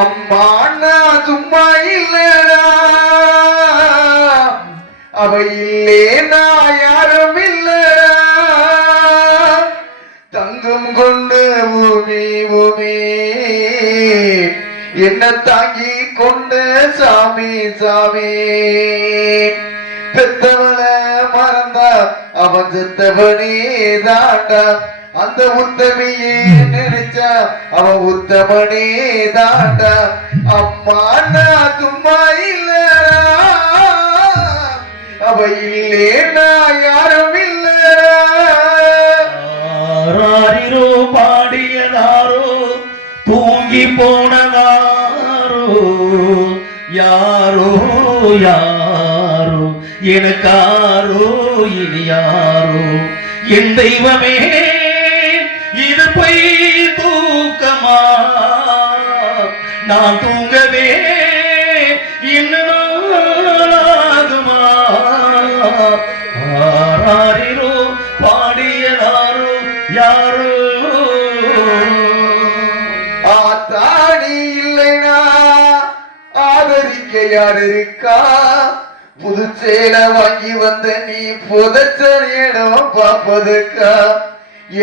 அம்மா நான் சும்மா இல்லடா, அவ இல்லே நான் யாரும் இல்லடா, தங்கம் கொண்டு பூமி பூமி என்ன தாங்கி கொண்டு சாமி சாமி, பெத்தவள மறந்தா அவன் செத்தவனே தாண்டா, அந்த உத்தமையே நினைச்சா அவன் உத்தமனே தாண்டா. அம்மா நான் சும்மா இல்லடா, அவ இல்லே நான் யாரும் இல்லடா. ஆராரிரோ பாடியதாரோ தூங்கி போனதாரோ, யாரோ யாரோ எனக்காரோ இனி யாரோ, என் தெய்வமே இது பொய் தூக்கமா, நான் தூங்கவே இன்னுமா. ஆராரிரோ பாடியதாரோ யாரோ. ஆத்தாடி இல்லைனா ஆதரிக்க யார் இருக்கா, புது சேலை வாங்கி வந்த நீ புதச்சனியிடம் பார்ப்பதுக்கா,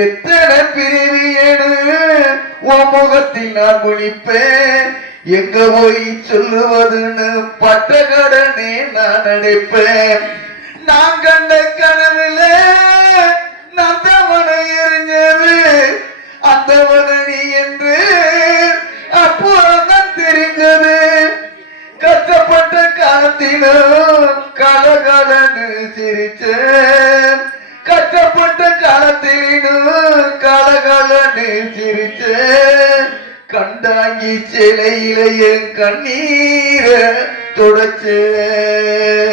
எத்தனை பிரிவியனு உன் முகத்தில் நான் குளிப்பேன், எங்க போய் சொல்லுவதுன்னு பட்ட கடனே நான் நடிப்பேன். நான் கண்ட கனவுல நந்தவனை எரிஞ்சது அந்தவனை நீ என்று அப்போதான் தெரிஞ்சது, கஷ்டப்பட்ட காலத்திலும் கலகலன்னு சிரிச்சேன், கஷ்டப்பட்ட காலத்திலும் கலகலன்னு சிரிச்சேன், கண்டாங்கி சிலையில என் கண்ணீர தொடச்சு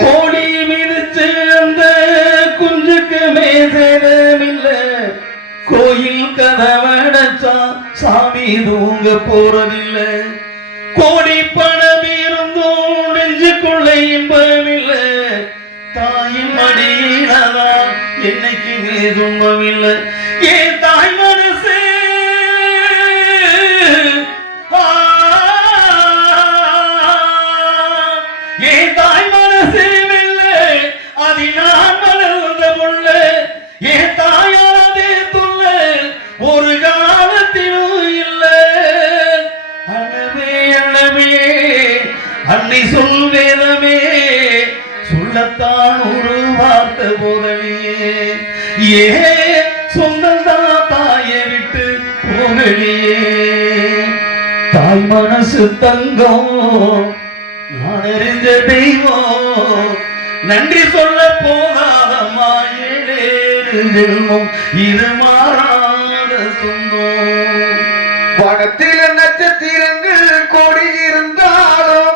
கோடி மிதிச்சு அந்த குஞ்சுக்கு மேசனமில்ல, கோயில் கதவடைச்சா சாமி தூங்க போறதில்லை, கோடி பணம் இருந்தும் நெஞ்சுக்குள்ள இன்பமில்லை, தாயின் மடியிலதான் என்னைக்குமே துன்பமில்லை, ஏன் தாய் மனசு ஏன் தாய் மனசு இல்லை, அது நான் வளர்ந்த முள்ள, ஏன் தாயாதே துள்ள ஒரு காலத்திலும் இல்லை, அனவே அனவே அன்னை சொல் வேதமே சொல்லத்தான் ஒரு வார்த்தை போதலியே, ஏ சொந்தந்தான் தாயை விட்டு போகலியே, தாய் மனசு தங்கம் நான் அறிந்த தெய்வம், நன்றி சொல்ல போகாதம்மா ஏழேறு ஜென்மம் இது மாறாத சொந்தம். வனத்தில் நட்சத்திரங்கள் கோடி இருந்தாலும்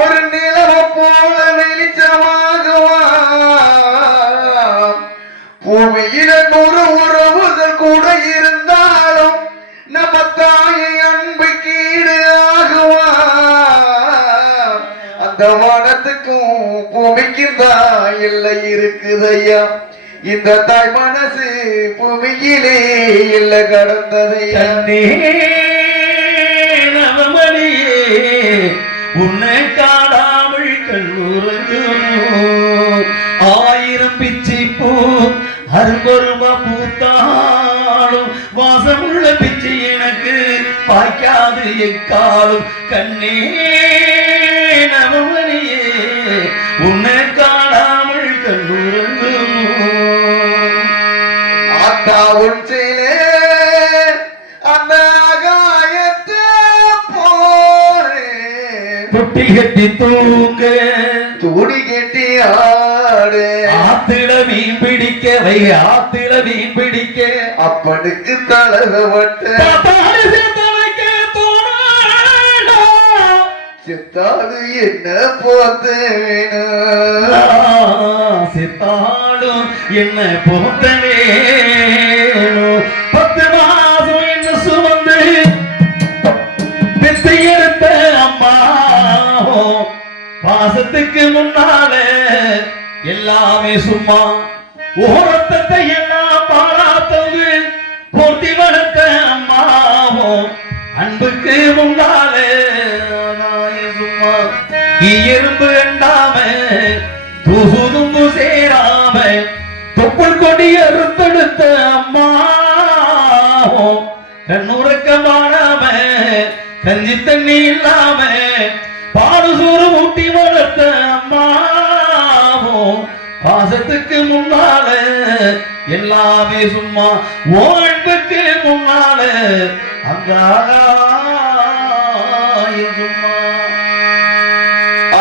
ஒரு நிலவ போல வெளிச்சமாகுவா, பூமியில 100 உறவுகள் கூட இருந்தாலும் நம்ம தாயை அன்புக்கு ஈடு ஆகுவா, அந்த வானத்துக்கும் பூமிக்கும் தான் இல்லை இருக்குதையா, இந்த தாய் மனசு பூமியிலே இல்ல கடந்ததையா. நவமணியே உன்னை காடாமல் கல்லூரங்கும், 1000 பிச்சை பூ அரும்பருமா பூத்தாலும் வாசமுள்ள பிச்சை எனக்கு பாய்க்காது எக்காலும், கண்ணே நவமணியே உன்னை காடாமல் கல்லூரங்கும். அத்தா உன் செயலே அந்த ஆகாயத்தை போரே, தொட்டி கட்டி தூங்க துடி கட்டி ஆடு, ஆத்தில மீன் பிடிக்க வை ஆத்தில மீன் பிடிக்க, அப்பனுக்கு தலவட்ட சித்தாது என்ன போத்து வேணும், சித்தாடும் என்ன போத்த வேணும், 10 மாசம் என்ன சுமந்து பெத்து எடுத்த அம்மா, பாசத்துக்கு முன்னால எல்லாமே சும்மா, ஓரத்தத்தை எல்லாம் பாராத்தது போட்டி வளர்த்த அம்மாவும் அன்புக்கு முன்னாலே எறும்பு எண்டாம தூசுதும்பு சேராம தொப்புள் கொடி அறுத்தெடுத்த அம்மா கண்ணுறக்க மாறாம கஞ்சி தண்ணி இல்லாம பாடு சோறு ஊட்டி வளர்த்த அம்மாவும் பாசத்துக்கு முன்னால எல்லாமே சும்மா ஓ அன்புக்கு முன்னால அந்த ஆகாயம் சும்மா.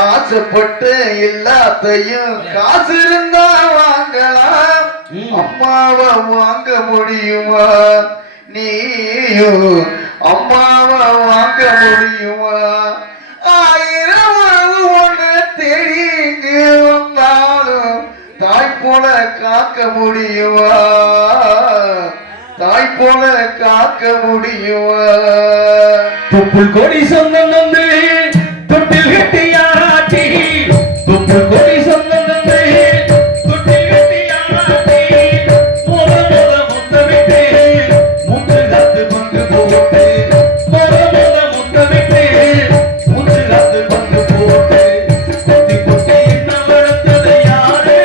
ஆசைப்பட்டு எல்லாத்தையும் காசு இருந்தா வாங்கலாம், அம்மாவை வாங்க முடியுமா? நீயும் அம்மாவை வாங்க முடியுமா? ஆயிரம் உறவு ஒண்ணு தேடி இங்கு வந்தாலும் தாய் போல காக்க முடியுமா? தாய் போல காக்க முடியுமா? தொப்புள் கொடி சொந்தம் வந்து தொட்டில் கட்டி யாராட்டி, தொப்புள் கொடி சொந்தம் வந்து தொட்டில் கட்டி யாராட்டி, முத முத முத்தமிட்டு மூச்சு காத்து பங்கு போட்டு, முத முத முத்தமிட்டு மூச்சு காத்து பங்கு போட்டு, குத்தி குத்தி என்ன வளர்த்தது யாரு?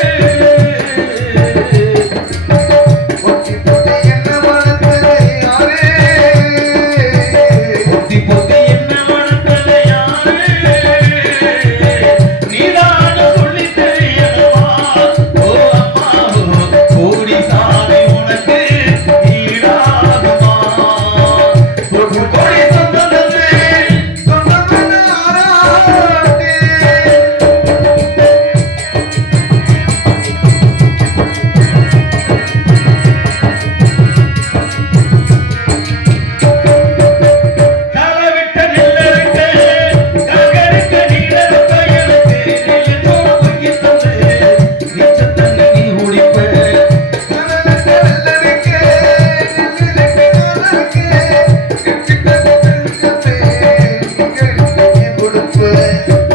பொத்தி பொத்தி என்ன வளர்த்தது யாரு? பொத்தி பொத்தி என்ன வளர்த்தது யாரு? நீதான சொல்லித் தெரியணுமா? ஓ அம்மா, கோடி சாமி உனக்கு ஈடாகுமா? ஒரு கோடி சொந்தம் தந்து சொந்தமென ஆராட்டு. களவிட்ட நெல்லறுக்க, கலகரிக்க நீரறுக்க, எனக்கு நெல்லிச்சோறு பொங்கி தந்து, நீச்சல் தண்ணி நீ குடிப்ப. கடலுக்கு வெள்ளரிக்கு, நெல்லிக்கு நாளருக்கு, கெட்டிட்ட நெஞ்சத்தை எங்களுக்கு நீ கொடுப்ப.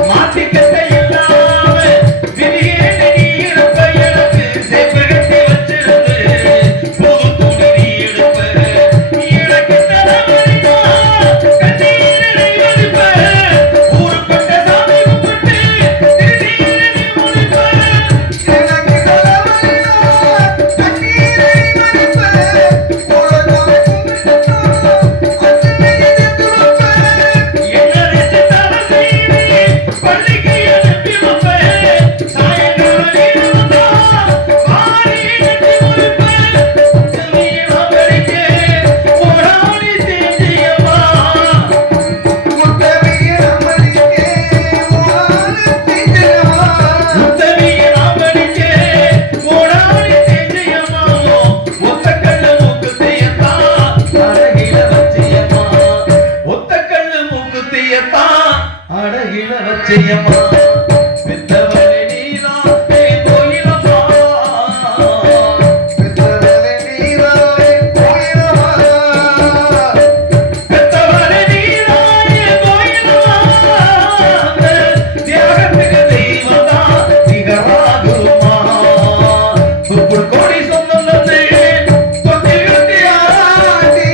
மாட்டிக்கட்டை இல்லாம விதியேன்னு நீ இருப்ப, எனக்கு சேப்பு கட்டி வச்சிருந்து புது துணி நீ எடுப்ப. எனக்கு தலைவலிமா கண்ணீரடை வடிப்ப, ஊருப்பட்ட சாமி கும்பிட்டு திருநீரை நீ முடிப்ப. எனக்கு தலைவலியா கண்ணீரை மடிப்ப, உலகம் கும்பிட்டுட்டோம் அச்சனை எதிர்த்து வைப்ப. என்ன நினைச்சு தலை செய்தி பள்ளிக்கு அனுப்பி வைப்பேன். சாயங்காலம் நீ வந்தா வாரி கட்டி முடிப்பேன். செவியெல்லாம் வெடிக்க போராடி தேஞ்சியம்மா. முத்தமிழ் அமளிக்கே ஓடு திங்களமா. முத்தமிழெல்லாம் வெடிக்க போராடி தேஞ்சியம்மா. ஒத்தக்கல்லு மூக்குத்தியத்தான் அழகில வச்சியம்மா. ஒத்தக்கல்லு மூக்குத்தியத்தான் அழகில வச்சியம்மா. பெத்தவளே நீதான் என் கோயிலம்மா. பெற்றவளே நீதானே போயிடவா. பெத்தவளே நீதான் என் கோயிலம்மா. தியாகத்துக்கு தெய்வம்தான் நிகராகுமா. தொப்புள் கொடி சொந்தம் தந்து தொட்டில் கட்டி ஆராட்டி.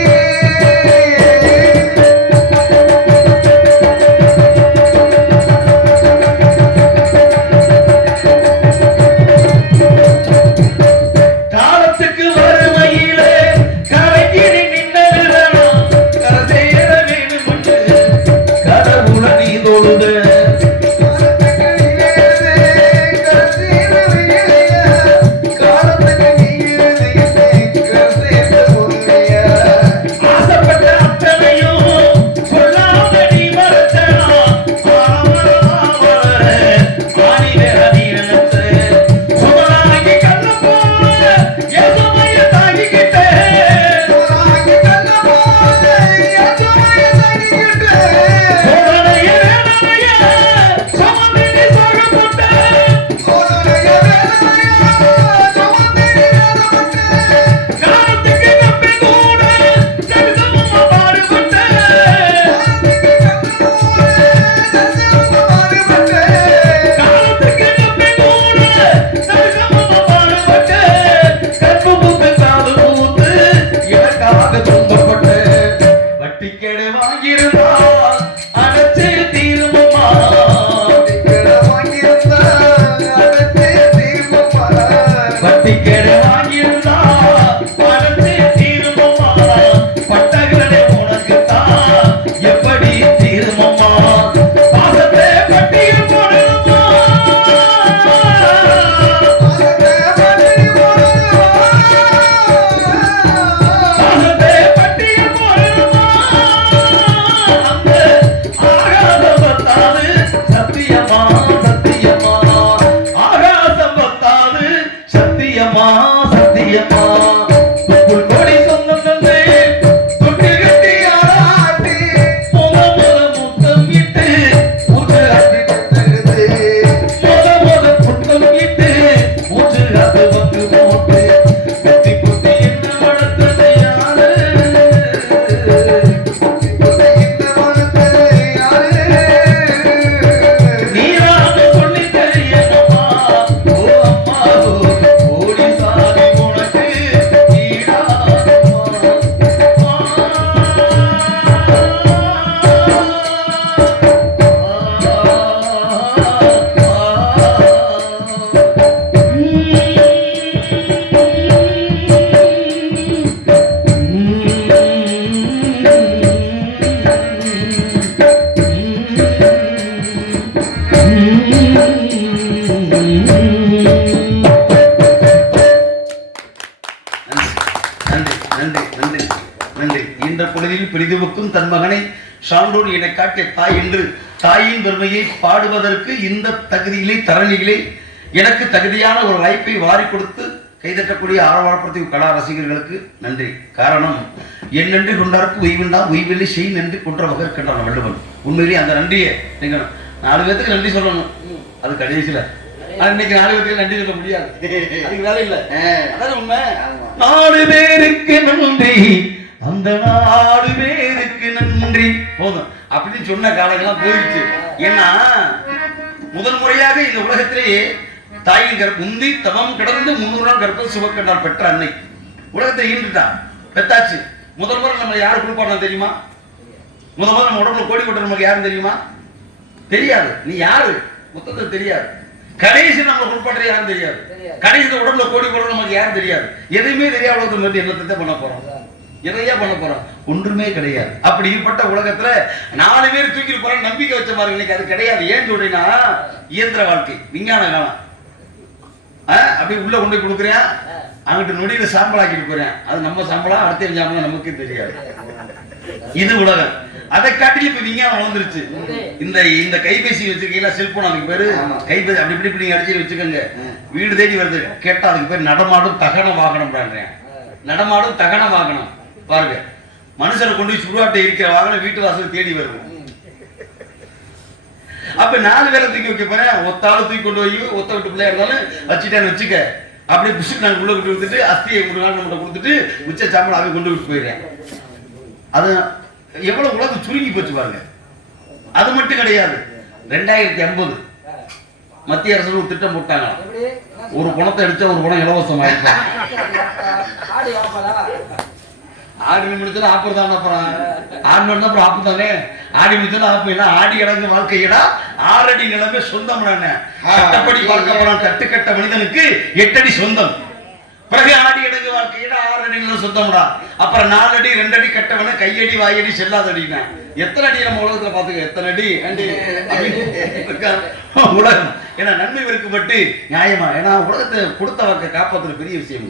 சான்றோர் என்னை காட்டிய தாய் என்று தாயின் பெருமையை பாடுவதற்கு இந்த தகுதியிலே தரணியிலே எனக்கு தகுதியான ஒரு வாய்ப்பை வாரி கொடுத்து கைதட்டக்கூடிய ஆரவாரப்படுத்தி கலா ரசிகர்களுக்கு நன்றி. காரணம் என் நன்றி கொண்டாருக்கு உய்வுண்டா உய்வில்லை செய் நன்றி கொன்ற வகை இருக்கின்றான் வள்ளுவன். உண்மையிலேயே அந்த நன்றியை நீங்க 4 பேருக்கு நன்றி சொல்லணும். அது கடைசியில இன்னைக்கு 4 பேருக்கு நன்றி சொல்ல முடியாது, அதுக்கு வேலை இல்லை. அதான் உண்மை. 4 பேருக்கு நன்றி, அந்த 4 பேருக்கு நன்றி போதும் அப்படின்னு சொன்ன காலங்கள்லாம் போயிடுச்சு. ஏன்னா முதல் முறையாக இந்த உலகத்திலேயே தாயின் முந்தி தவம் கிடந்து 300 நாள் கர்ப்ப சுபக்கண்டால் பெற்ற அன்னை உலகத்தை ஈண்டுட்டான், பெத்தாச்சு. முதல் முறை நம்ம யாரு கொடுப்பாங்க தெரியுமா? முதல் நம்ம உடம்புல கோடி கொட்ட நமக்கு யாரும் தெரியுமா? தெரியாது. நீ யாரு மொத்தத்தில் தெரியாது. கடைசி நம்ம கொடுப்பாடுற யாரும் தெரியாது. கடைசி உடம்புல கோடி கொட்ட நமக்கு யாரும் தெரியாது. எதையுமே தெரியாத மாதிரி என்னத்தை பண்ண போறோம், எதையா பண்ண போறோம், ஒன்றுமே கிடையாது. அப்படி ஈடுபட்ட உலகத்துல 4 பேர் தூக்கி போற நம்பிக்கை வச்ச மாதிரி இன்னைக்கு அது கிடையாது. ஏன் சொல்றீங்கன்னா இயந்திர வாழ்க்கை, விஞ்ஞான காலம். அப்படி உள்ள கொண்டு போய் கொடுக்குறேன், அங்கிட்டு நொடியில சாம்பலாக்கிட்டு போறேன். அது நம்ம சாம்பலா அடுத்த சாம்பலா நமக்கு தெரியாது. இது உலகம். அதை காட்டிலும் இப்ப விஞ்ஞானம் வளர்ந்துருச்சு. இந்த கைபேசி வச்சிருக்கீங்களா, செல்போன், அதுக்கு பேரு கைபேசி. அப்படி இப்படி நீங்க அடிச்சு வச்சுக்கோங்க, வீடு தேடி வருது. கேட்டா அதுக்கு பேர் நடமாடும் தகன வாகனம். நடமாடும் தகன வாகனம். பாருங்க, மனுஷனை கொண்டு போய் சுடுகாட்டை இருக்கிற வாகனம் வீட்டு வாசல் தேடி வருது. அப்ப 4 பேரை தூக்கி வைக்க போறேன். ஒத்தாலும் தூக்கி கொண்டு போய் ஒத்த விட்டு பிள்ளையா இருந்தாலும் வச்சுட்டான்னு வச்சுக்க. அப்படியே புஷு நான் உள்ள விட்டு கொடுத்துட்டு அஸ்தியை 3 நாள் நம்மகிட்ட கொடுத்துட்டு உச்ச சாம்பல் அதை கொண்டு விட்டு போயிடுறேன். அது எவ்வளவு உலகம் சுருங்கி போச்சு பாருங்க. அது மட்டும் கிடையாது. 2050 மத்திய அரசு ஒரு திட்டம் போட்டாங்க. ஒரு பணத்தை அடிச்சா ஒரு பணம் இலவசம் ஆயிருக்கும். ஆடி முடிச்சா ஆப்பர் தானே, அப்புறம் 6 மணி அப்புறம் ஆப்பு தானே. ஆடி முடிச்சா ஆப்பு என்ன? ஆடி அடங்கு வாழ்க்கையிடா 6 அடி நிலமே சொந்தம். கட்டப்படி பார்க்கப்படான் கட்டுக்கட்ட மனிதனுக்கு 8 அடி சொந்தம். பிறகு ஆடி அடங்கு வாழ்க்கையிட 6 அடி நிலம் சொந்தம்டா. அப்புறம் 4 அடி 2 அடி கட்டவன கையடி வாயடி செல்லாத அடினா எத்தனை அடி நம்ம உலகத்துல பாத்துக்க, எத்தனை அடி உலகம். ஏன்னா நன்மை விருக்கப்பட்டு நியாயமா. ஏன்னா உலகத்தை கொடுத்த வாக்க காப்பாத்துற பெரிய விஷயம்.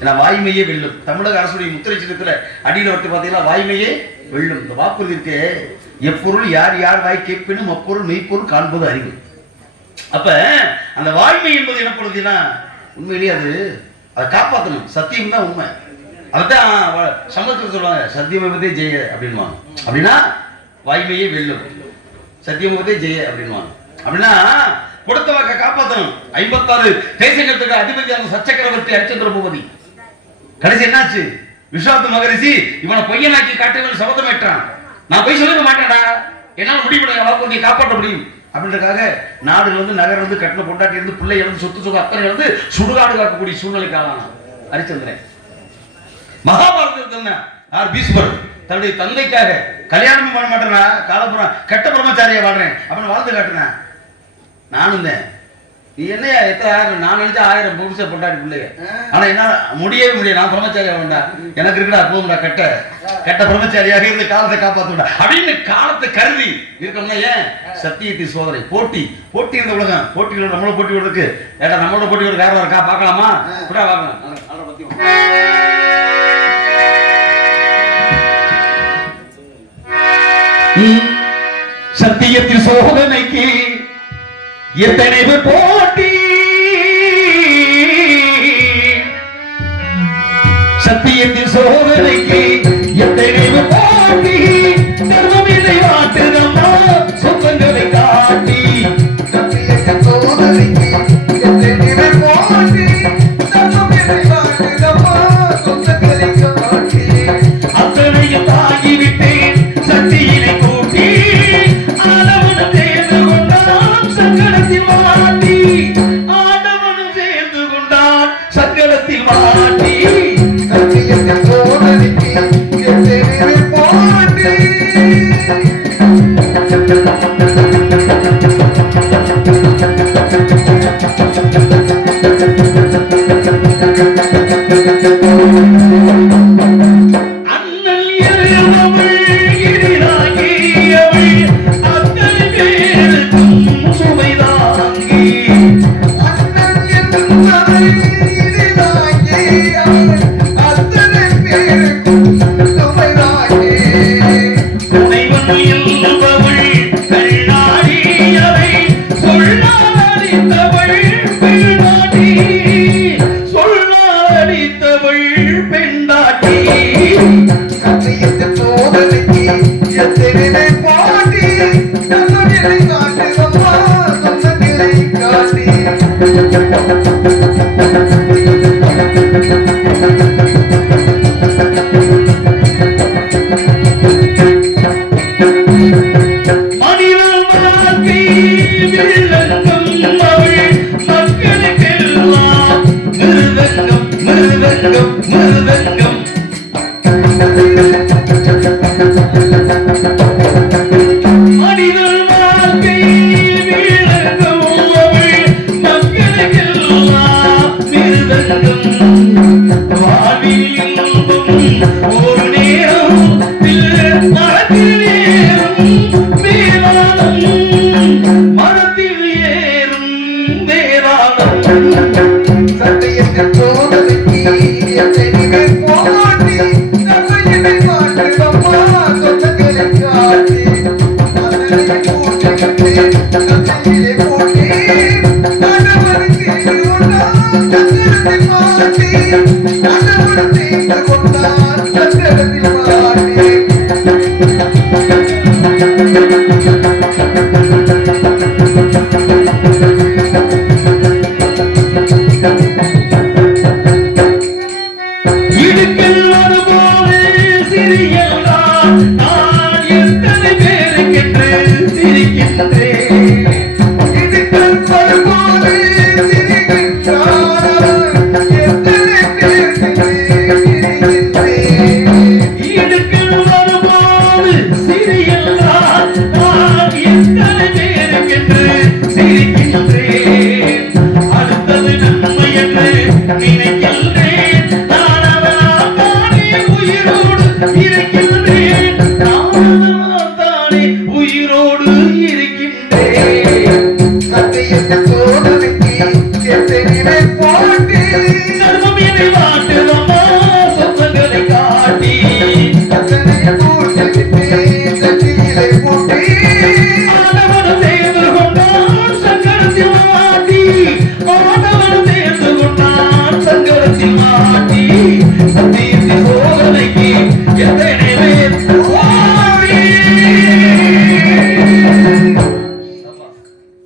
ஏன்னா வாய்மையே வெல்லும். தமிழக அரசுடைய முத்திரை சின்னத்துல அடியில வட்டு பாத்தீங்கன்னா வாய்மையே வெல்லும். இந்த வாக்குறுதி இருக்கு, எப்பொருள் யார் யார் வாய் கேட்பினும் அப்பொருள் மெய்ப்பொருள் காண்பது அறிவு. அப்ப அந்த வாய்மை என்பது என்ன பண்ணுதுன்னா உண்மையிலேயே அதை காப்பாற்றணும். சத்தியம் தான் உண்மை. அதுதான் சமூகத்தில் சொல்லுவாங்க, சத்தியமதே ஜெய அப்படின்வாங்க. அப்படின்னா வாய்மையே வெல்லும், சத்தியமதே ஜெய அப்படின்வாங்க. அப்படின்னா கொடுத்த வாக்க காப்பாற்றணும். 56 தேசங்களுக்கு அதிபதியான சச்சக்கரவர்த்தி ஹரிச்சந்திர பூபதி கடைசி என்னாச்சு? விஸ்வாமித்திர மகரிஷி இவனை பொய்யனாக்கி காட்டுவேன் சபதமேற்றான். நான் போய் சொல்லிக்க மாட்டேன்டா, என்னால முடியும், வாக்குறுதியை காப்பாற்ற முடியும் அப்படின்றதுக்காக நாடுல இருந்து நகர் வந்து கட்டின பொண்டாட்டி இருந்து பிள்ளை இருந்து சொத்து சுகம் அத்தனை இருந்து சுடுகாடு காக்கக்கூடிய சூழ்நிலைக்கு ஆளானான் ஹரிச்சந்திரன். மகாபாரதத்தில் பீஷ்மர் தன்னுடைய தந்தைக்காக கல்யாணம் பண்ண மாட்டேனா, காலப்புறம் கெட்ட பிரம்மச்சாரியா வாழ்றேன் அப்படின்னு வாழ்ந்து காட்டுனேன். நானும் தான். நீ என்னையா எத்தனை 1000, நான் நினைச்சா 1000 புருஷ பொண்டாட்டி பிள்ளைங்க. ஆனா என்ன முடியவே முடியாது. நான் பிரம்மச்சாரியா வேண்டாம், எனக்கு இருக்கடா போகும்டா கெட்ட பிரம்மச்சாரியாக இருந்து காலத்தை காப்பாத்துடா அப்படின்னு காலத்தை கருதி இருக்கணும்னா ஏன் சத்தியத்தின் சோதனை போட்டி இருந்த உலகம். போட்டிகள் நம்மளோட போட்டி விடுறதுக்கு ஏட்டா நம்மளோட போட்டி விட வேற இருக்கா பார்க்கலாமா? கூட வாங்கலாம். சத்தியத்தின் சோதனைக்கு எத்தனை பேர் போட்டி, சத்தியத்தின் சோதனைக்கு எத்தனை பேர் போட்டி, தர்மமில்லை மாட்டுதம்மா சொந்தங்களை காட்டி. சத்தியத்தின் சோதனைக்கு எத்தனை பேர் போட்டி, தர்மமில்லை மாட்டுதம்மா சொந்தங்களை காட்டி. அத்தனையும் தாங்கிவிட்டேன் சக்தியினை கூட்டி, ஆடவனும் சேர்ந்து கொண்டான் சங்கடத்தில் மாட்டி, ஆடவனும் சேர்ந்து கொண்டான் சங்கடத்தில் மாட்டி. சத்தியத்தின் சோதனைக்கு எத்தனை பேர் போட்டி. அண்ணல் எறியவள் எதிராகியவள் அத்தனை பேருக்கும் சுமைதாங்கி. அண்ணன் என்பதை இனிதாக்கி அத்தனை பேருக்கும் சுமைதாக்கி. துணைவன் மனிதன் வாழ்க்கை விளங்கும் அவள் மக்களுக்கெல்லாம் மிருதங்கம் மிருதங்கம் மிருதங்கம் மனிதன் வாழ்க்கை விளங்கும் அவள் மக்களுக்கெல்லாம் மிருதங்கம் வாழ்வில் இன்பம் ஒரு நேரம் மரத்தில் ஏறும் வேளாளம் மரத்தில் ஏறும் வேளாளம் சத்தியத்தின் சோதனைக்கு என்னை போட்டி நகையினை மாற்றுதம்மா சொந்தங்களை காட்டி அதனை கூட்டிக்கிட்டு சத்தியிலே கூட்டி கணவன் செய்து கொண்டான் சத்திரத்தில் மாட்டி கணவன் செய்து கொண்டான் சத்திரத்தில் மாட்டி இடுக்கில் வரும்போது சிறியல்தான் நான் எத்தனை பேருக்கென்று சிரிக்கின்றேன் இதுக்கள் வரும்போது சிரிக்கின்றான் எத்தனை பேருக்கு சிரிக்கின்றேன் இடுக்கில் வரும்போது சிறியல்தான் நான் எத்தனை பேருக்கென்று சிரிக்கின்றேன் அடுத்தது நன்மை என்று நினைக்கின்றேன் நான் அதனால் தானே உயிரோடு இருக்கின்றேன் நான் அதனால் தானே உயிரோடு இருக்கின்றேன் சத்தியத்தின் சோதனைக்கு எத்தனை போட்டி தர்மம் என்னை வாட்டுதம்மா சொந்தங்களை காட்டி அத்தனை கூட்டிக்கிட்டு சத்தியிலே கூட்டி ஆண்டவன் சேர்ந்து கொண்டான் சங்கரத்தில் மாட்டி ஆண்டவன் சேர்ந்து கொண்டான் சங்கரத்தில் மாட்டி சத்தியத்தின் சோதனைக்கு எத்தனை பேர் ஓடி.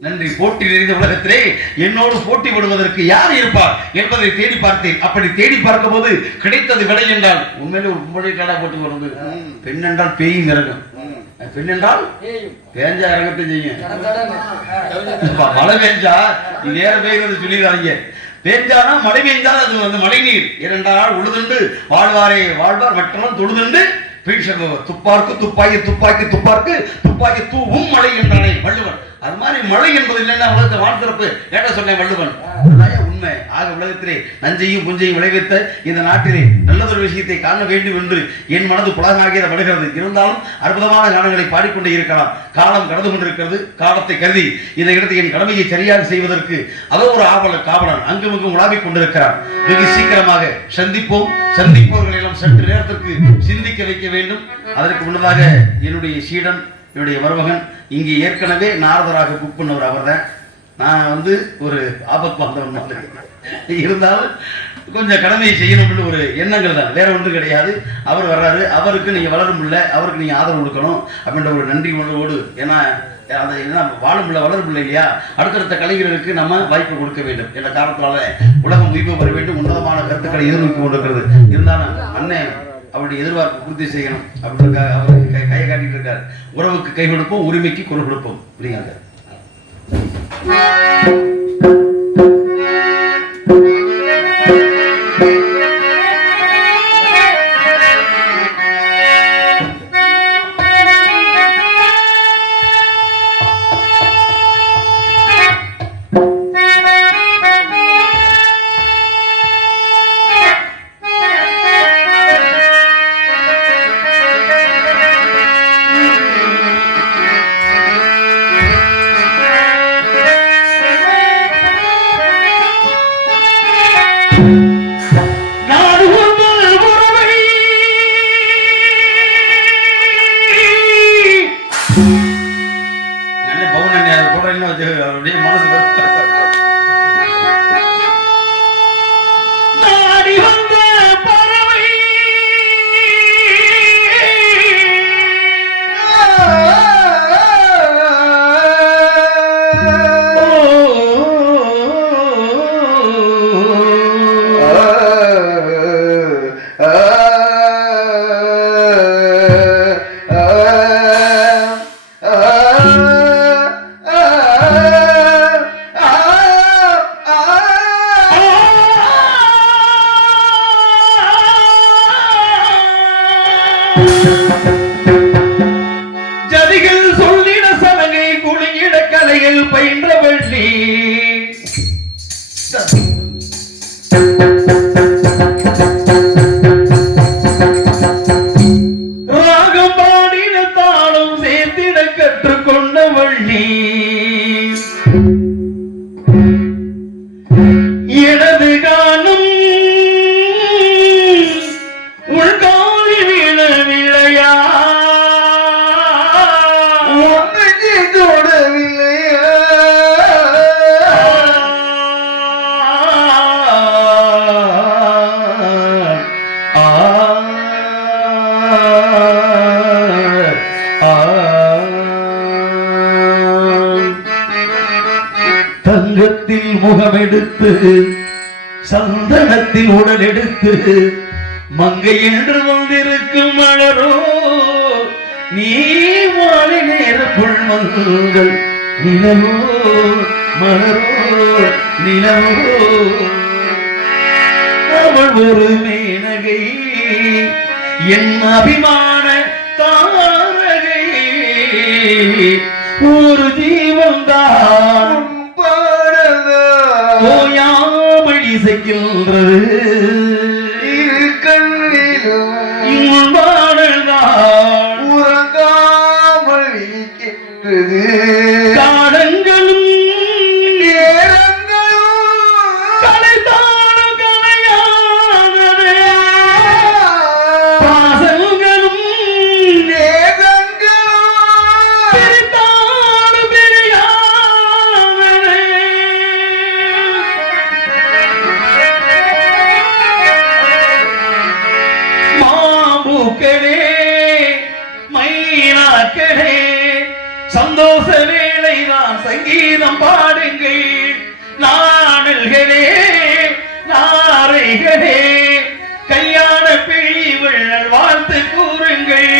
நன்றி. போட்டி நிறைந்த உலகத்திலே என்னோடு போட்டி விடுவதற்கு யார் இருப்பார் என்பதை தேடி பார்த்தேன். அப்படி தேடி பார்க்கும் போது கிடைத்தது விடை என்றால் உண்மையிலே ஒரு பொம்பளை காடா போட்டு வருது. பெண் என்றால் பேயும் இறங்கும், பெண் என்றால் பேஞ்சா இறங்கத்தை செய்யும். மழை பெஞ்சா நீ நேர பெய்வது சொல்லிடுறாங்க. பேஞ்சானா மழை பெய்ஞ்சால் அது வந்து மழை நீர் இரண்டால் உழுதுண்டு வாழ்வாரே வாழ்வார் மற்றவன் தொழுதுண்டு துப்பார்க்கு துப்பாக்கி துப்பாக்கி துப்பார்க்கு துப்பாக்கி தூவும் மழை என்றானே வள்ளுவன். அது மாதிரி மழை என்பது இல்லைன்னா உலகத்தை வாழ்த்திறப்பு கேட்ட சொன்னேன் வள்ளுவன். உண்மை. ஆக உலகத்திலே நஞ்சையும் புஞ்சையும் விளைவித்த இந்த நாட்டிலே நல்லதொரு விஷயத்தை காண வேண்டும் என்று என் மனது புலகாகியத வருகிறது. இருந்தாலும் அற்புதமான காலங்களை பாடிக்கொண்டே இருக்கலாம். காலம் கடந்து கொண்டிருக்கிறது. காலத்தை கருதி இந்த இடத்தை என் கடமையை சரியாக செய்வதற்கு அதோ ஒரு காவலன் அங்குமிங்கும் உலாவிக் கொண்டிருக்கிறார். வெகு சீக்கிரமாக சந்திப்போம். சந்திப்பவர்கள் எல்லாம் சற்று நேரத்திற்கு சிந்திக்க வைக்க வேண்டும். அதற்கு முன்னதாக என்னுடைய சீடன், என்னுடைய மருமகன் இங்கே ஏற்கனவே நாரதராக புக் பண்ணவர் அவர் தான். நான் வந்து ஒரு ஆபத் வந்தவன் இருந்தாலும் கொஞ்சம் கடமையை செய்யணும்னு ஒரு எண்ணங்கள் தான், வேற ஒன்றும் கிடையாது. அவர் வர்றாரு, அவருக்கு நீங்க வளரும் இல்லை, அவருக்கு நீங்க ஆதரவு கொடுக்கணும் அப்படின்ற ஒரு நன்றி உணர்வோடு. ஏன்னா அதை என்ன வாழும் இல்லை வளரும் இல்லை இல்லையா, அடுத்தடுத்த கலைஞர்களுக்கு நம்ம வாய்ப்பு கொடுக்க வேண்டும் என்ற காரணத்தால உலகம் உயிர்ப்பு வர வேண்டும். உன்னதமான கருத்துக்களை எதிர்நோக்கி கொண்டிருக்கிறது. இருந்தாலும் அண்ணன் அவருடைய எதிர்பார்ப்பு பூர்த்தி செய்யணும் அப்படின்னு அவர் கையை காட்டிட்டு இருக்காரு. உறவுக்கு கை கொடுப்போம், உரிமைக்கு குரல் கொடுப்போம் அப்படிங்காங்க. கலைகள் பயின்றவள் நீ. ராகம் பாடின தாளம் சேர்த்திட கற்றுக்கொண்டவள் நீ. எனது காணும் உள்காலி விழவில்லையா, உன்னை தொடவில்லையா, தங்கத்தில் முகமெடுத்து சந்தனத்தில் உடல் எடுத்து மங்கை என்று வந்திருக்கும் மலரோ நீ மாலை நேர புல்மங்கள் நிலவோ மலரோ நிலவோ. அவள் ஒரு மேனகை என் அபிமான தாரகை, ஒரு ஜீவன் தான் ஓயாமல் இசைக்கின்றது இரு கண்ணிலும் பாடல்தான் உறங்காமல் இருக்கின்றது. காலங்களும் நேரங்களும் கலைத்தாலும் கலையானதே, பாசங்களும் நேரங்களும் பிரித்தாலும் பிரியானதே. மாம்பூக்களே மைனாக்களே சந்தோஷ வேளை நான் சங்கீதம் பாடுங்கள். நாடல்களே நாரைகளே கல்யாண பிழிவுள் வாழ்த்து கூறுங்கள்.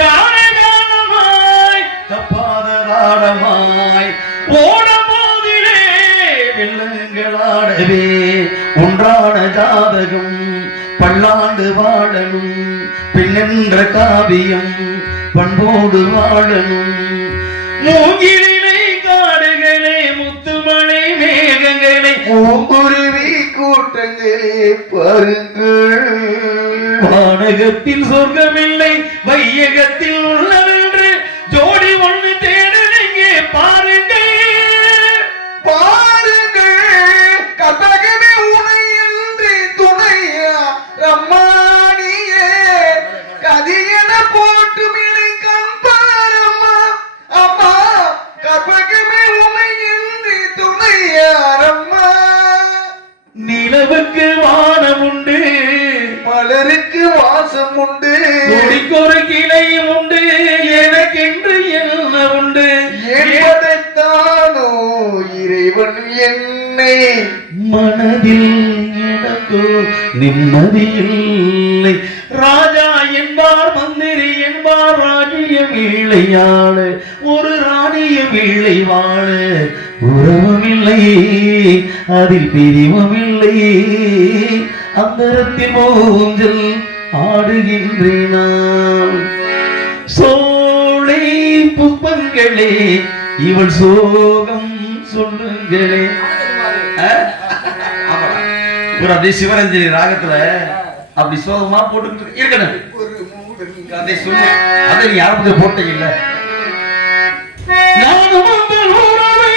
காலகாலமாய் தப்பாத தாளமாய் ஓடும் போதிலே வெள்ளங்களாடவே ஒன்றான ஜாதகம் பல்லாண்டு வாழணும். பெண்ணென்ற காவியம் பண்போடு வாழணும். மூங்கிலை காடுகளே முத்துமலை மேகங்களே பூங்குருவி கூட்டங்களே பாருங்கள். வானகத்தில் சொர்க்கமில்லை வையகத்தில் உள்ளதென்று ஜோடி ஒன்று தேடுங்க பாருங்கள். பாருங்கள் கதகமே உனை என்று துணையா ரம்மானியே கதியன போட்டு வினை கம்பாரம்மா அம்மா கதகமே உனை என்று துணையா ரம்மா. நிலவுக்கு வானம் உண்டு, மலருக்கு வாசம் உண்டு, கொடிக்கொரு கிளையும் உண்டு, எனக்கென்று என்ன உண்டு என்பதைத்தானோ இறைவன் என்னை மனதில் எனக்கோ நிம்மதியில்லை. ராஜா என்பார் மந்திரி என்பார் ராஜ்யம் இளையாள ஒரு ராணியம் இளை வாழ உறவும் இல்லை அதில் பிரிவும் இல்லை. அந்தரத்தில் மூஞ்சல் ஆடுகின்றேன். சோலை புஷ்பங்களே இவள் சோகம் சொல்லுங்களே. ஒரு அப்படியே சிவரஞ்சனி ராகத்துல அப்படி சோகமா போட்டுக்கிட்டு இருக்கணும். ஒரு மூடன் அதை சொல்லு, அதை நீ யாருக்கு போட்டீங்க இல்ல. நானும் அந்த உறவை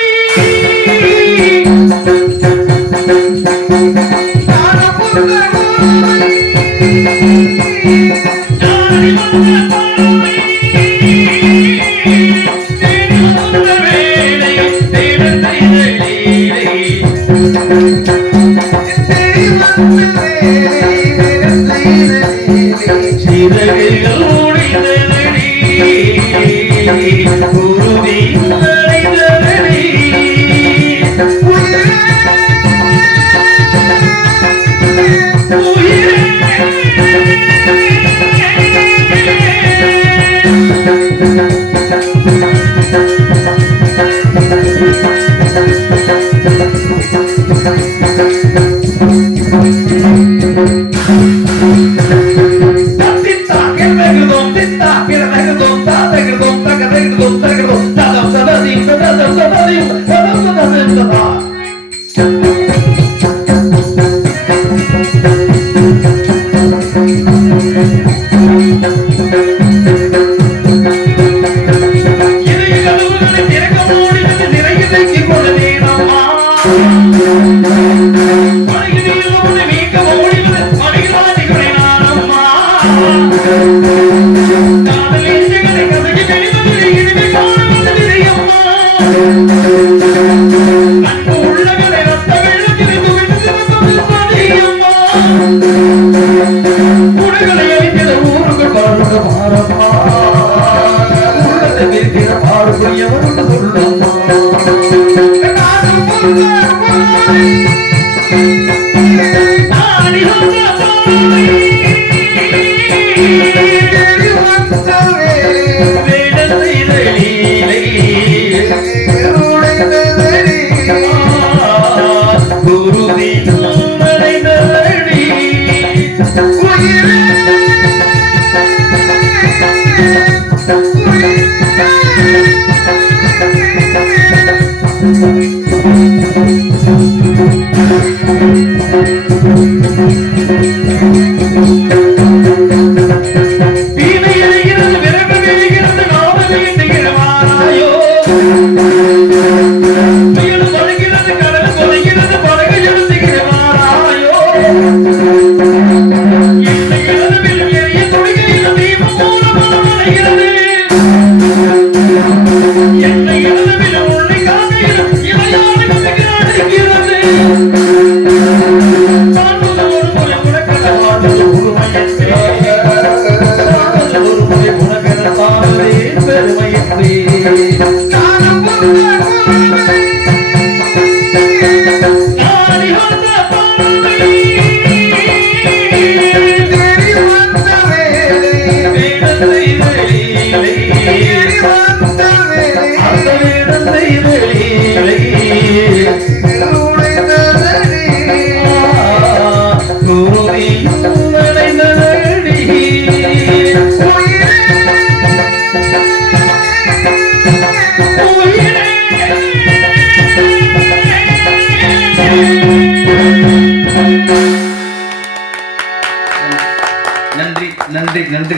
நன்றி.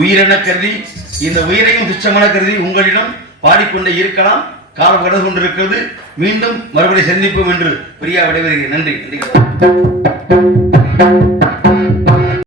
உயிரென கருதி இந்த உயிரையும் துச்சமென கருதி உங்களிடம் பாடிக்கொண்டே இருக்கலாம். காலம் கடந்து கொண்டிருக்கிறது. மீண்டும் மறுபடியும் சந்திப்போம் என்று பிரியா விடைபெறுகிறேன். நன்றி.